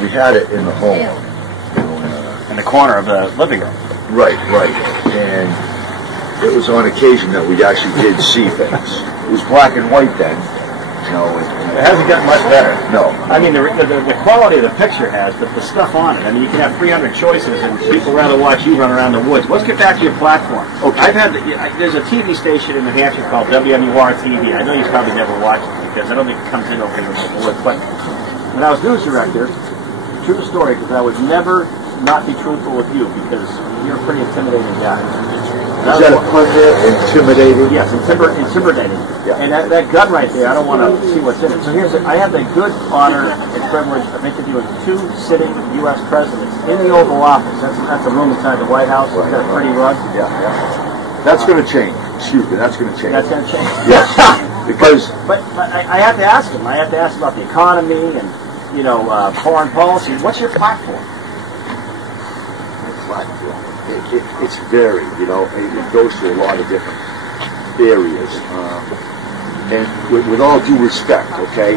we had it in the home. In the corner of the living room. Right. And it was on occasion that we actually did see things. It was black and white then. It hasn't gotten much better. No. I mean, the quality of the picture has, but the stuff on it. I mean, you can have 300 choices, and people rather watch you run around the woods. Let's get back to your platform. Okay. There's a TV station in New Hampshire called WMUR-TV. I know you've probably never watched it because I don't think it comes in over here in the woods. But when I was news director, true story, because I would never not be truthful with you because you're a pretty intimidating guy. Is that a pun there? Intimidating? Yes, intimidating. Yeah. And that gun right there, I don't want to see what's in it. So I had the good honor and privilege of interviewing 2 sitting U.S. presidents in the Oval Office. That's a room inside the White House. It's got a pretty rug. Yeah. That's going to change. Excuse me, that's going to change. That's going to change? Yes. Because... But I have to ask him. I have to ask about the economy and, foreign policy. What's your platform? It's varied, it goes to a lot of different areas. And with all due respect, okay,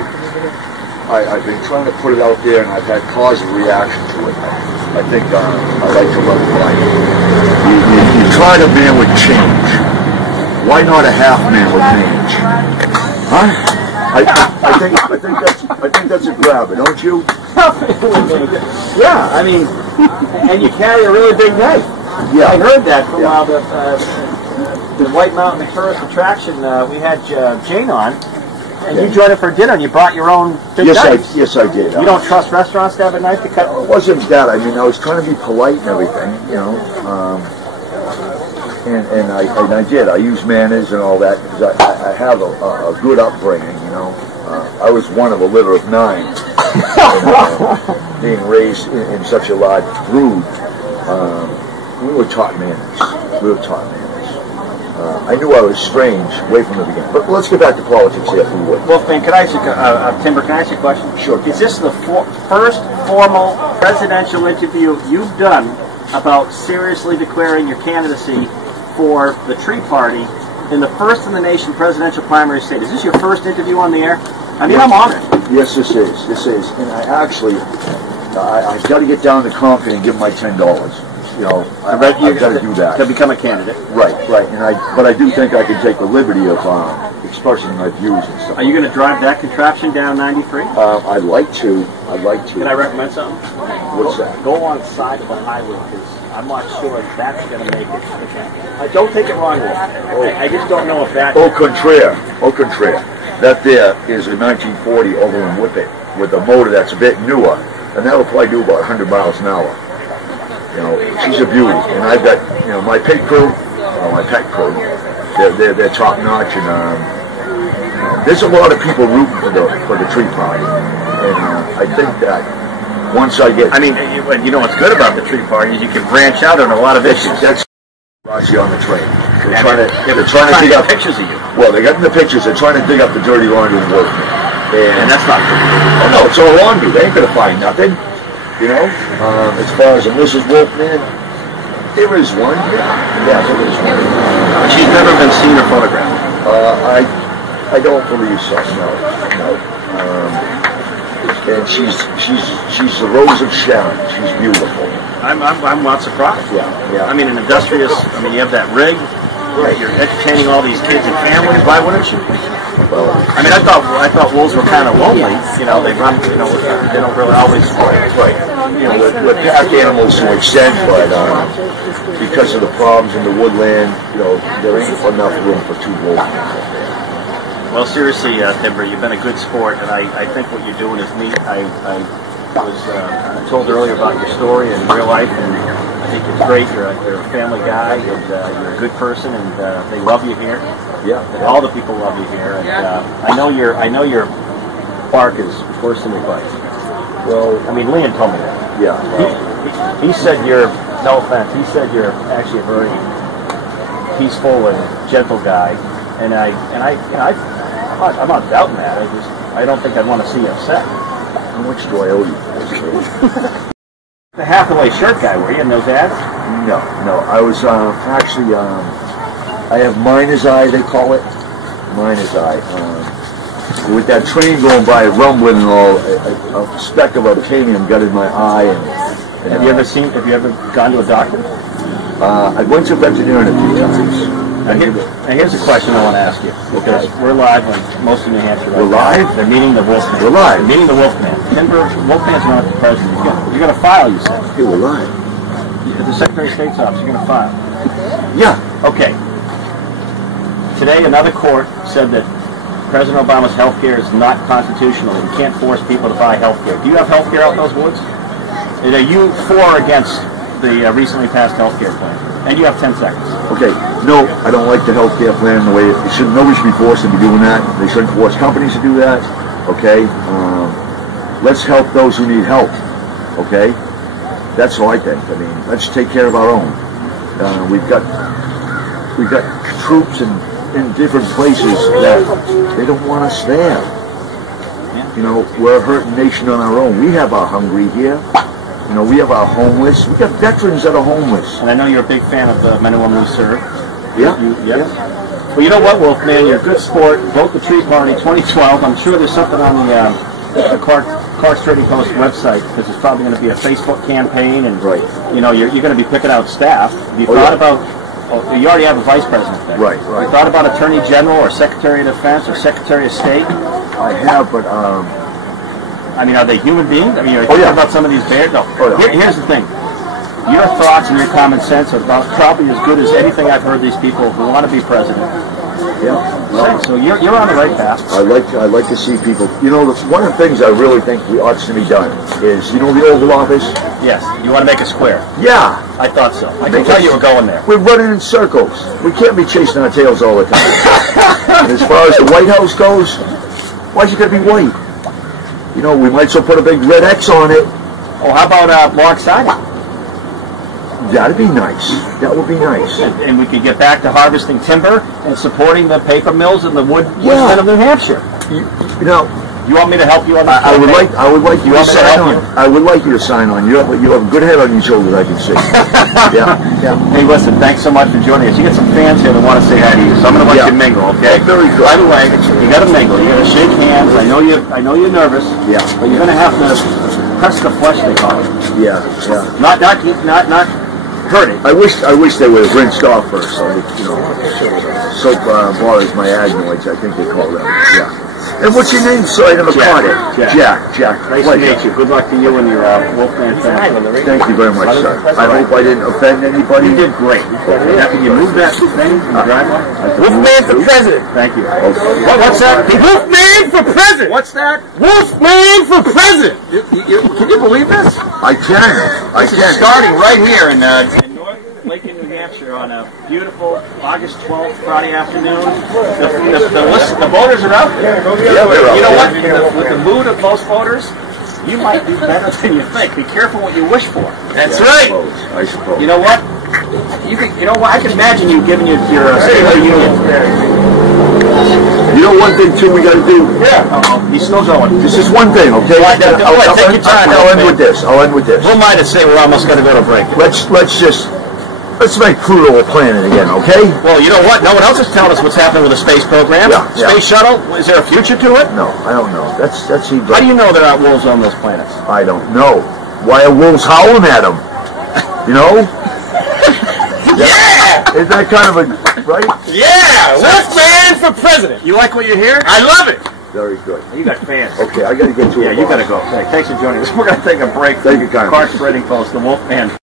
I've been trying to put it out there and I've had positive reaction to it. I think I like to run it by you. You tried a man with change. Why not a half man with mange? Huh? I think that's a grabber, don't you? Yeah, I mean, and you carry a really big knife. Yeah. I heard that from the White Mountain tourist attraction. We had Jane on, and you joined her for dinner, and you brought your own big knife. Yes, I did. You don't trust restaurants to have a knife to cut? It wasn't that. I mean, I was trying to be polite and everything, and I did. I used manners and all that because I have a good upbringing, I was one of a litter of 9, and, being raised in such a large brood. We were taught manners. I knew I was strange way from the beginning. But let's get back to politics here, if we would. Wolfman, can I ask Timber, can I ask you a question? Sure. Is this the first formal presidential interview you've done about seriously declaring your candidacy for the Tree Party in the first in the nation presidential primary state? Is this your first interview on the air? I mean, I'm honored. Yes, this is. And I've got to get down to Concord and give them my $10. I've got to do that. To become a candidate. Right. But I do think I can take the liberty of expressing my views and stuff. Are you going to drive that contraption down 93? I'd like to. Can I recommend something? What's that? Go on the side of the highway because I'm not sure if that's going to make it. Don't take it wrong, Wolf. I just don't know if that... Au contraire. That there is a 1940 over in Whippet with a motor that's a bit newer, and that'll probably do about 100 miles an hour. She's a beauty, and I've got, my pet crew, they're top notch, and there's a lot of people rooting for the Tree Party, and I think that once I get, what's good about the Tree Party is you can branch out on a lot of issues. That's you on the train. They're trying to dig up pictures of you. Well, they're getting the pictures. They're trying to dig up the dirty laundry of Wolfman, and that's not good. Oh no, it's all laundry. They ain't gonna find nothing. As far as a Mrs. Wolfman, there is one. Yeah, there is one. She's never been seen or photographed. I don't believe so. No. And she's the Rose of Sharon. She's beautiful. I'm not surprised. Yeah. I mean, an industrious. You have that rig. Right. You're entertaining all these kids and families. Why wouldn't you? Well, I thought wolves were kind of lonely. They run. They don't really always. Right. We're pack animals to an extent, but because of the problems in the woodland, there ain't enough room for 2 wolves. Well, seriously, Timber, you've been a good sport, and I think what you're doing is neat. I was told earlier about your story in real life, and I think it's great. You're a family guy, and you're a good person, and they love you here. Yeah. All the people love you here, and I know your bark is worse than your bite. Well, Liam told me that. Yeah. He said you're, no offense, he said you're actually a very peaceful and gentle guy, and I'm not doubting that. I don't think I'd want to see you upset. How much do I owe you? The Hathaway shirt guy, were you in those ads? No. I was I have miner's eye, they call it. Miner's eye. with that train going by, rumbling and all, a speck of titanium got in my eye. And Have you ever gone to a doctor? I went to veterinarian a few times. Now here's a question I want to ask you, because we're live on most of New Hampshire right We're now. live? They're meeting the Wolfman. We're live. They're meeting the Wolfman. Wolfman's not the president. You're going to file, you said. Hey, we're live. At the Secretary of State's office, you're going to file. Yeah. Okay. Today, another court said that President Obama's health care is not constitutional. You can't force people to buy health care. Do you have health care out in those woods? Are you for or against the recently passed health care plan? And you have 10 seconds. Okay, no, I don't like the health care plan the way nobody should be forced into doing that. They shouldn't force companies to do that. Okay, let's help those who need help. Okay, that's all I think. I mean, let's take care of our own. We've got troops in different places that they don't want us there. You know, we're a hurting nation on our own. We have our hungry here. You know, we have our homeless. We got veterans that are homeless. And I know you're a big fan of the men and women who serve. Yeah. Yes. Well, you know what, Wolfman? You're a good sport. Vote the Tree Party 2012. I'm sure there's something on the Clark's Trading Post website, because there's probably going to be a Facebook campaign, and you know, you're going to be picking out staff. Have you thought about? Oh, you already have a vice president there. Right. You thought about Attorney General or Secretary of Defense or Secretary of State? I have, but I mean, are they human beings? I mean, are you thinking about some of these bears? No. Here's the thing. Your thoughts and your common sense are about probably as good as anything I've heard these people who want to be president. Yeah. Well, so you're on the right path. I like to see people. You know, one of the things I really think we ought to be done is, you know, the Oval Office. Yes. You want to make a square. Yeah. I thought so. I can tell you were going there. We're running in circles. We can't be chasing our tails all the time. And as far as the White House goes, why's it got to be white? You know, we might as well put a big red X on it. Oh, how about log siding? That'd be nice. That would be nice. And we could get back to harvesting timber and supporting the paper mills and the woodsmen of New Hampshire. You know, you want me to help you on that? I would like you to sign on. I would like you to sign on. You have a good head on your shoulders, I can see. Yeah. Hey, listen, thanks so much for joining us. You got some fans here that want to say hi to you, so I'm going to let you mingle, okay? Very good. By the way, you got to mingle. You got to shake hands. I know you're nervous. Yeah. But you're going to have to press the flesh, they call it. Yeah. Not hurt it. I wish they would have rinsed off first. So you know, soap bothers my adenoids. I think they call them. Yeah. And what's your name, so I never caught it? Jack. Nice to meet you. Good luck to you and your Wolfman family. Thank you very much, sir. I hope I didn't offend anybody. You did great. Can you move that thing in the driveway? Wolfman for president. Thank you. What's that? Wolfman for president. What's that? Wolfman for president. Can you believe this? I can. Starting right here in North Lincoln, New Hampshire, on a beautiful August 12th Friday afternoon. The voters are out there. Yeah, they're out You know there. what? With the mood of most voters, you might do better than you think. Be careful what you wish for. That's right. I suppose. You know what? You know what? I can imagine you giving your State of the Union. You know one thing too we got to do? Yeah. He's still going. This is one thing, okay? Take your time. I'll end with this. Who am I to say we're almost going to go to break? Let's make Pluto a planet again, okay? Well, you know what? No one else is telling us what's happening with the space program. Yeah. Space shuttle. Is there a future to it? No, I don't know. That's How do you know there aren't wolves on those planets? I don't know. Why are wolves howling at them? You know? Yeah. Isn't that kind of a right? Yeah. Wolfman for president. You like what you hear? I love it. Very good. You got fans. Okay, I got to get to it. Yeah, you got to go. Thanks for joining us. We're going to take a break. Thank you, Kyle. Clark's Trading Post, the Wolfman.